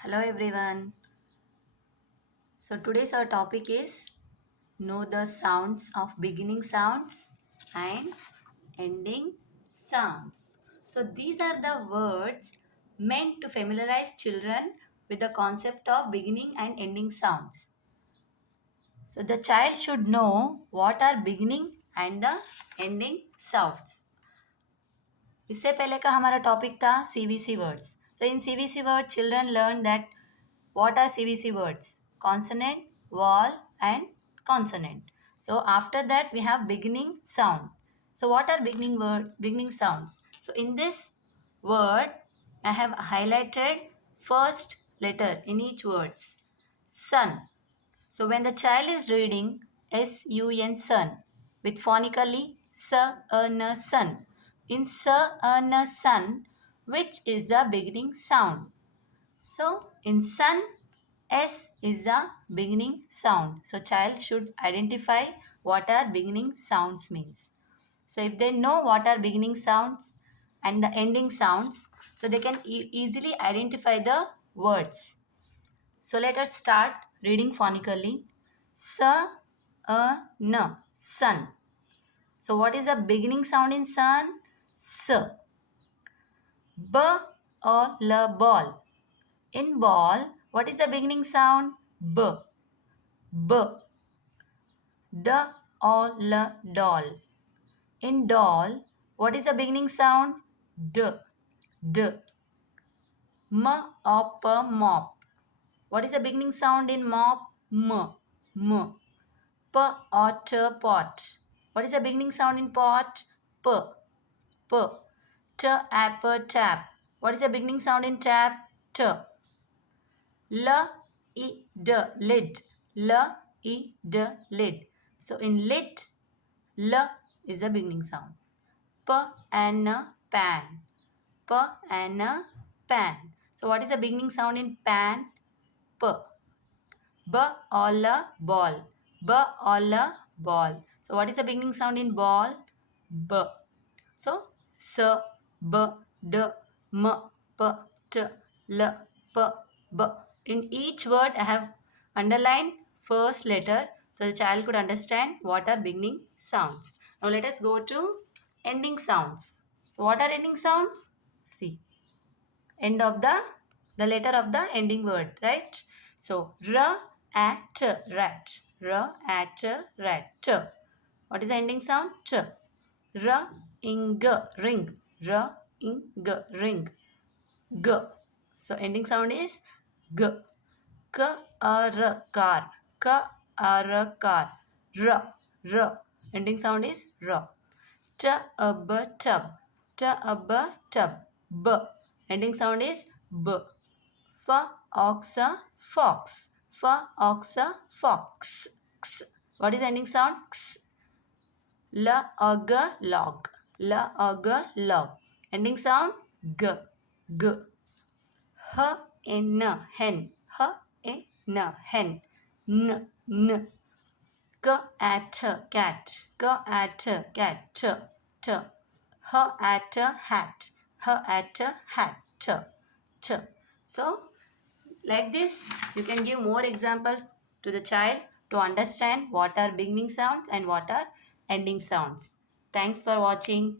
Hello everyone. So today's our topic is know the sounds of beginning sounds and ending sounds. So these are the words meant to familiarize children with the concept of beginning and ending sounds. So the child should know what are beginning and the ending sounds. इससे पहले का हमारा topic था CVC words. So in CVC word children learn that what are CVC words? Consonant, vowel, and consonant. So after that we have beginning sound. So what are beginning words? Beginning sounds. So in this word, I have highlighted first letter in each words. Sun. So when the child is reading sun, sun, with phonically sun. In sun, which is the beginning sound? So in sun, S is the beginning sound. So child should identify what are beginning sounds means. So if they know what are beginning sounds and the ending sounds, so they can easily identify the words. So let us start reading phonically. Sa, na, sun. So what is the beginning sound in sun? S. B, ball. In ball, what is the beginning sound? B. B. D, doll. In doll, what is the beginning sound? D. D. M, mop. What is the beginning sound in mop? M. M. P, pot. What is the beginning sound in pot? P. P. T, tap. What is the beginning sound in tap? T. L, lid. L, lid. So in lid, L is the beginning sound. P and pan. P and pan. So what is the beginning sound in pan? P. B, ball. B, ball. So what is the beginning sound in ball? B. So S, B, D, M, P, T, L, P, B. In each word I have underlined first letter so the child could understand what are beginning sounds. Now let us go to ending sounds. So what are ending sounds? See, end of the letter of the ending word, right? So r at rat. R at rat. What is the ending sound? T. R ing ring. R ing ring. G. So ending sound is g. K r car. K r car. R. R. Ending sound is r. T b tub. T b tub. B. Ending sound is b. F ox fox. F ox fox. X. What is the ending sound? X. L log. L log. Ending sound g. G. H in hen. H in hen. N. N. G at cat. G at cat. T. T. H at hat. H at hat. T. T. So like this you can give more example to the child to understand what are beginning sounds and what are ending sounds. Thanks for watching.